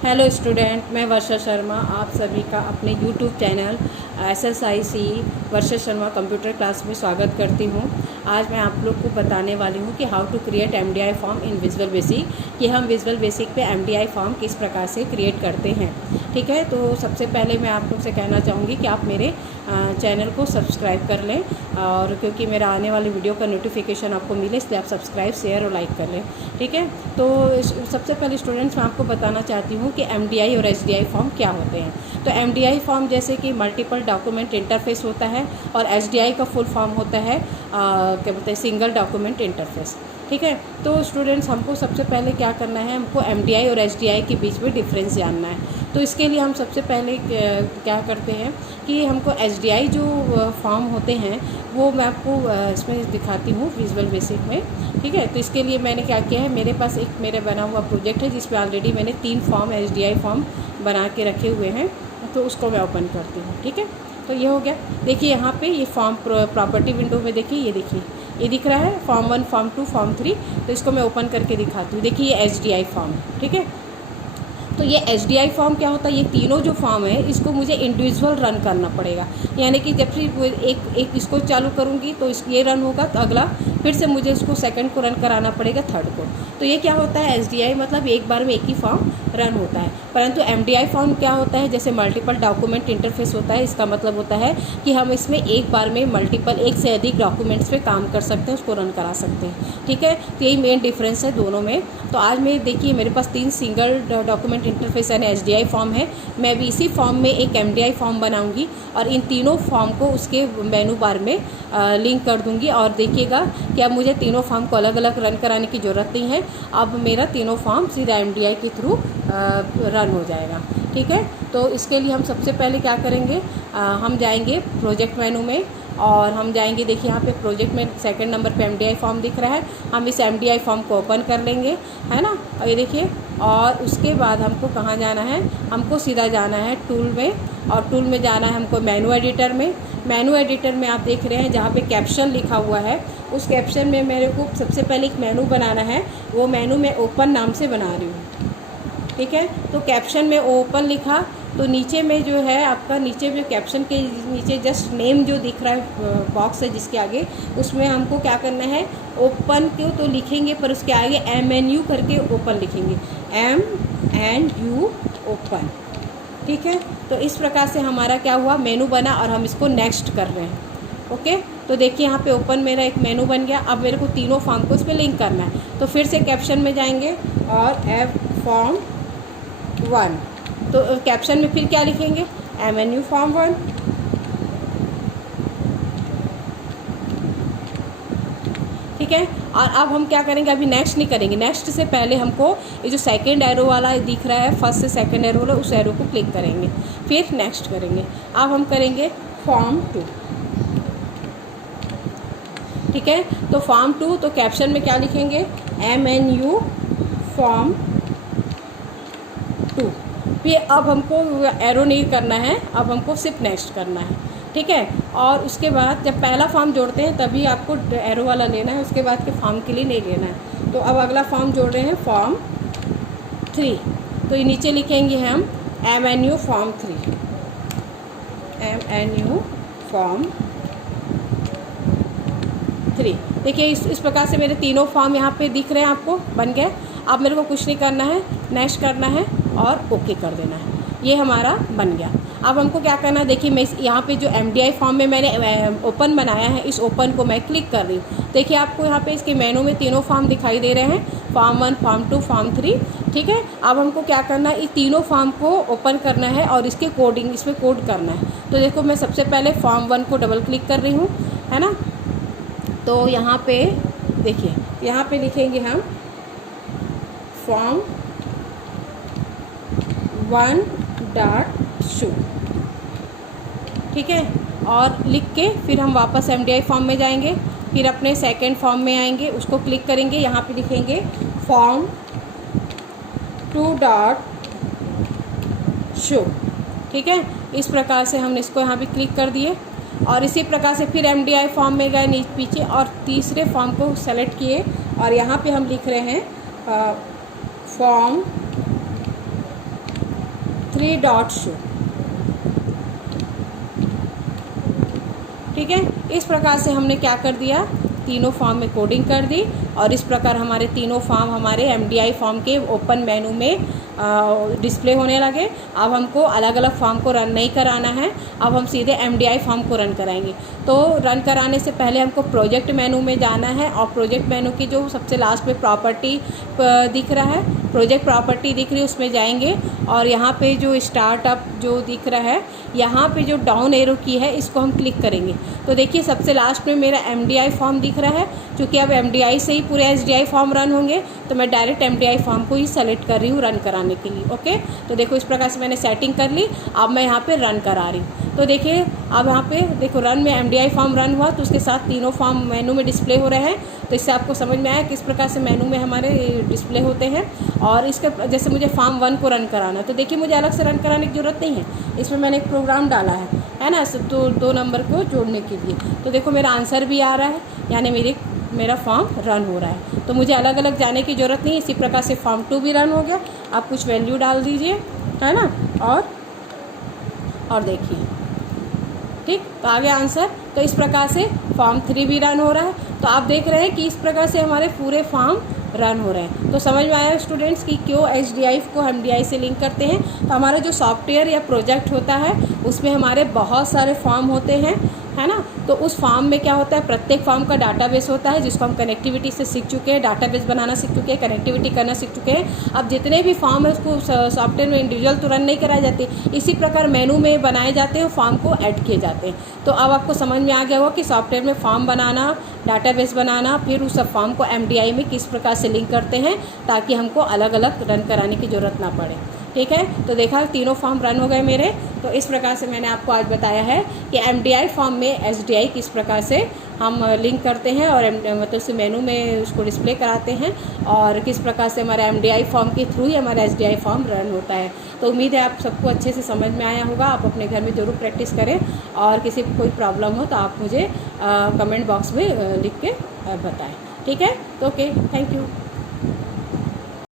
Hello student, मैं वर्षा शर्मा आप सभी का अपने यूट्यूब चैनल SSIC वर्षा शर्मा कंप्यूटर क्लास में स्वागत करती हूँ। आज मैं आप लोग को बताने वाली हूँ कि how to create MDI form in visual basic, कि हम विजुअल बेसिक पे MDI फॉर्म किस प्रकार से क्रिएट करते हैं। ठीक है, तो सबसे पहले मैं आप लोग से कहना चाहूँगी कि आप मेरे चैनल को सब्सक्राइब कर लें, और क्योंकि मेरा आने वाले वीडियो का नोटिफिकेशन आपको मिले इसलिए आप सब्सक्राइब, शेयर और लाइक कर लें। ठीक है, तो सबसे पहले स्टूडेंट्स मैं आपको बताना चाहती हूँ कि MDI और HDI फॉर्म क्या होते हैं। तो MDI फॉर्म जैसे कि मल्टीपल डॉक्यूमेंट इंटरफेस होता है, और HDI का फुल फॉर्म होता है क्या बोलते हैं, सिंगल डॉक्यूमेंट इंटरफेस। ठीक है, तो स्टूडेंट्स हमको सबसे पहले क्या करना है, हमको MDI और HDI के बीच में डिफरेंस जानना है। तो इसके लिए हम सबसे पहले क्या करते हैं कि हमको HDI जो फॉर्म होते हैं वो मैं आपको इसमें दिखाती हूँ विजुअल बेसिक में। ठीक है, तो इसके लिए मैंने क्या किया है, मेरे पास एक मेरा बना हुआ प्रोजेक्ट है जिसमें ऑलरेडी मैंने 3 फॉर्म HDI फॉर्म बना के रखे हुए हैं, तो उसको मैं ओपन करती हूँ। ठीक है, तो ये हो गया। देखिए यहाँ पे ये फॉर्म प्रॉपर्टी विंडो में देखिए, ये देखिए ये दिख रहा है फॉर्म 1, फॉर्म 2, फॉर्म 3। तो इसको मैं ओपन करके दिखाती हूँ। देखिए ये HDI फॉर्म है। ठीक है, तो ये HDI फॉर्म क्या होता है, ये तीनों जो फॉर्म है इसको मुझे इंडिविजुअल रन करना पड़ेगा। यानी कि जब से एक इसको चालू करूँगी तो ये रन होगा, तो अगला फिर से मुझे उसको सेकंड को रन कराना पड़ेगा, थर्ड को। तो ये क्या होता है, HDI मतलब एक बार में एक ही फॉर्म रन होता है। परंतु MDI फॉर्म क्या होता है, जैसे मल्टीपल डॉक्यूमेंट इंटरफेस होता है, इसका मतलब होता है कि हम इसमें एक बार में एक से अधिक डॉक्यूमेंट्स पे काम कर सकते हैं, उसको रन करा सकते हैं। ठीक है, तो यही मेन डिफरेंस है दोनों में। तो आज मैं देखिए मेरे पास 3 सिंगल डॉक्यूमेंट इंटरफेस यानी HDI फॉर्म है। मैं भी इसी फॉर्म में एक MDI फॉर्म बनाऊंगी और इन तीनों फॉर्म को उसके मेनू बार में लिंक कर दूंगी। और देखिएगा कि अब मुझे तीनों फॉर्म को अलग अलग रन कराने की ज़रूरत नहीं है, अब मेरा तीनों फॉर्म सीधा MDI के थ्रू रन हो जाएगा। ठीक है, तो इसके लिए हम सबसे पहले क्या करेंगे, हम जाएंगे प्रोजेक्ट मेनू में, और हम जाएंगे, देखिए यहाँ पे प्रोजेक्ट में सेकंड नंबर पे MDI फॉर्म दिख रहा है। हम इस MDI फॉर्म को ओपन कर लेंगे, है ना। और ये देखिए, और उसके बाद हमको कहाँ जाना है, हमको सीधा जाना है टूल में, और टूल में जाना है हमको मेनू एडिटर में। मेनू एडिटर में आप देख रहे हैं जहाँ पे कैप्शन लिखा हुआ है, उस कैप्शन में मेरे को सबसे पहले एक मेनू बनाना है। वो मेनू मैं ओपन नाम से बना रही हूँ। ठीक है, तो कैप्शन में ओपन लिखा, तो नीचे में जो है आपका, नीचे में कैप्शन के नीचे जस्ट नेम जो दिख रहा है बॉक्स है जिसके आगे, उसमें हमको क्या करना है, ओपन क्यों तो लिखेंगे, पर उसके आगे MNU करके ओपन लिखेंगे, MNU ओपन। ठीक है, तो इस प्रकार से हमारा क्या हुआ, मेनू बना, और हम इसको नेक्स्ट कर रहे हैं। ओके, तो देखिए यहाँ पे ओपन मेरा एक मेनू बन गया। अब मेरे को तीनों फॉर्म को इस पर लिंक करना है, तो फिर से कैप्शन में जाएंगे और फॉर्म 1, तो कैप्शन में फिर क्या लिखेंगे, MNU फॉर्म 1। ठीक है, और अब हम क्या करेंगे, अभी नेक्स्ट नहीं करेंगे। नेक्स्ट से पहले हमको ये जो सेकंड एरो वाला दिख रहा है, फर्स्ट से सेकंड एरो वाला, उस एरो को क्लिक करेंगे, फिर नेक्स्ट करेंगे। अब हम करेंगे फॉर्म 2। ठीक है, तो फॉर्म 2, तो कैप्शन में क्या लिखेंगे, MNU फॉर्म 2। फिर अब हमको एरो नहीं करना है, अब हमको सिर्फ नेक्स्ट करना है। ठीक है, और उसके बाद जब पहला फॉर्म जोड़ते हैं तभी आपको एरो वाला लेना है, उसके बाद के फॉर्म के लिए नहीं लेना है। तो अब अगला फॉर्म जोड़ रहे हैं, फॉर्म 3। तो ये नीचे लिखेंगे हम MNU फॉर्म 3, MNU फॉर्म 3। देखिए इस प्रकार से मेरे तीनों फॉर्म यहाँ पे दिख रहे हैं, आपको बन गए। अब मेरे को कुछ नहीं करना है, नेक्स्ट करना है और ओके कर देना है, ये हमारा बन गया। अब हमको क्या करना है, देखिए मैं यहाँ पे जो MDI फॉर्म में मैंने ओपन बनाया है, इस ओपन को मैं क्लिक कर रही हूँ। देखिए आपको यहाँ पे इसके मेनू में तीनों फॉर्म दिखाई दे रहे हैं, फॉर्म 1, फॉर्म 2, फॉर्म 3। ठीक है, अब हमको क्या करना है, इस तीनों फॉर्म को ओपन करना है और इसके कोडिंग, इसमें कोड करना है। तो देखो मैं सबसे पहले फॉर्म 1 को डबल क्लिक कर रही हूँ, है ना। तो यहाँ पे देखिए, यहाँ पे लिखेंगे हम फॉर्म 1.show। ठीक है, और लिख के फिर हम वापस MDI फॉर्म में जाएंगे, फिर अपने सेकंड फॉर्म में आएंगे, उसको क्लिक करेंगे, यहाँ पे लिखेंगे फॉर्म 2.show। ठीक है, इस प्रकार से हमने इसको यहाँ भी क्लिक कर दिए, और इसी प्रकार से फिर MDI फॉर्म में गए पीछे और तीसरे फॉर्म को सेलेक्ट किए, और यहाँ पे हम लिख रहे हैं फॉर्म 3 डॉट शो। ठीक है, इस प्रकार से हमने क्या कर दिया, तीनों फॉर्म में कोडिंग कर दी और इस प्रकार हमारे तीनों फॉर्म हमारे MDI फॉर्म के ओपन मेनू में डिस्प्ले होने लगे। अब हमको अलग अलग फॉर्म को रन नहीं कराना है, अब हम सीधे MDI फॉर्म को रन कराएंगे। तो रन कराने से पहले हमको प्रोजेक्ट मेनू में जाना है और प्रोजेक्ट मेनू की जो सबसे लास्ट में प्रॉपर्टी दिख रहा है, प्रोजेक्ट प्रॉपर्टी दिख रही है, उसमें जाएंगे और यहाँ पे जो स्टार्टअप जो दिख रहा है, यहाँ पे जो डाउन एरो की है इसको हम क्लिक करेंगे। तो देखिए सबसे लास्ट में मेरा MDI फॉर्म दिख रहा है। क्योंकि अब MDI से ही पूरे SDI फॉर्म रन होंगे तो मैं डायरेक्ट MDI फॉर्म को ही सेलेक्ट कर रही हूँ रन कराने के लिए। ओके, तो देखो इस प्रकार से मैंने सेटिंग कर ली। अब मैं यहाँ पे रन करा रही हूँ। तो देखिए अब यहाँ पे देखो रन में MDI फॉर्म रन हुआ तो उसके साथ तीनों फॉर्म मेनू में डिस्प्ले हो रहे हैं। तो इससे आपको समझ में आया किस प्रकार से मेनू में हमारे डिस्प्ले होते हैं। और इसके जैसे मुझे फॉर्म 1 को रन कराना, तो देखिए मुझे अलग से रन कराने की ज़रूरत नहीं है, इसमें मैंने एक प्रोग्राम डाला है ना, सब तो 2 नंबर को जोड़ने के लिए। तो देखो मेरा आंसर भी आ रहा है, यानी मेरा फॉर्म रन हो रहा है। तो मुझे अलग अलग जाने की ज़रूरत नहीं। इसी प्रकार से फॉर्म 2 भी रन हो गया। आप कुछ वैल्यू डाल दीजिए, है ना, और देखिए, ठीक, तो आ गया आंसर। तो इस प्रकार से फॉर्म 3 भी रन हो रहा है। तो आप देख रहे हैं कि इस प्रकार से हमारे पूरे फॉर्म रन हो रहे हैं। तो समझ में आया स्टूडेंट्स कि क्यों SDI को MDI से लिंक करते हैं। तो हमारा जो सॉफ्टवेयर या प्रोजेक्ट होता है उसमें हमारे बहुत सारे फॉर्म होते हैं, है ना। तो उस फॉर्म में क्या होता है, प्रत्येक फॉर्म का डाटाबेस होता है जिसको हम कनेक्टिविटी से सीख चुके हैं, डाटाबेस बनाना सीख चुके हैं, कनेक्टिविटी करना सीख चुके हैं। अब जितने भी फॉर्म है उसको सॉफ्टवेयर में इंडिविजुअल तो रन नहीं कराए जाते, इसी प्रकार मेनू में बनाए जाते हैं, फॉर्म को ऐड किए जाते हैं। तो अब आपको समझ में आ गया होगा कि सॉफ्टवेयर में फॉर्म बनाना, डाटाबेस बनाना, फिर उस सब फॉर्म को MDI में किस प्रकार से लिंक करते हैं ताकि हमको अलग अलग रन कराने की ज़रूरत ना पड़े। ठीक है, तो देखा तीनों फॉर्म रन हो गए मेरे। तो इस प्रकार से मैंने आपको आज बताया है कि MDI फॉर्म में SDI किस प्रकार से हम लिंक करते हैं और मतलब से मेनू में उसको डिस्प्ले कराते हैं और किस प्रकार से हमारे MDI फॉर्म के थ्रू ही हमारा SDI फॉर्म रन होता है। तो उम्मीद है आप सबको अच्छे से समझ में आया होगा। आप अपने घर में ज़रूर प्रैक्टिस करें और किसी को कोई प्रॉब्लम हो तो आप मुझे कमेंट बॉक्स में लिख के बताएं। ठीक है, तो ओके, थैंक यू।